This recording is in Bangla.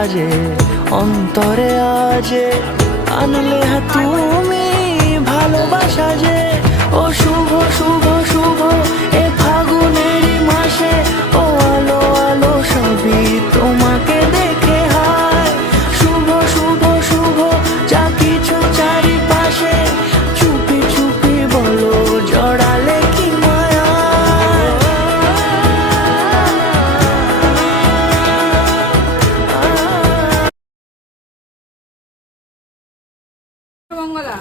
সাজে অন্তরে আজে আনলে তুমি ভালোবাসা যে। ও শুভ শুভ শুভ এ ফাগুনেরই মাসে, ও আলো আলো সবই তোমাকে দেখে হায়। শুভ শুভ শুভ যা কিছু চারিপাশে, চুপি চুপি বলো জড়ালে কি মায়া। মঙ্গলা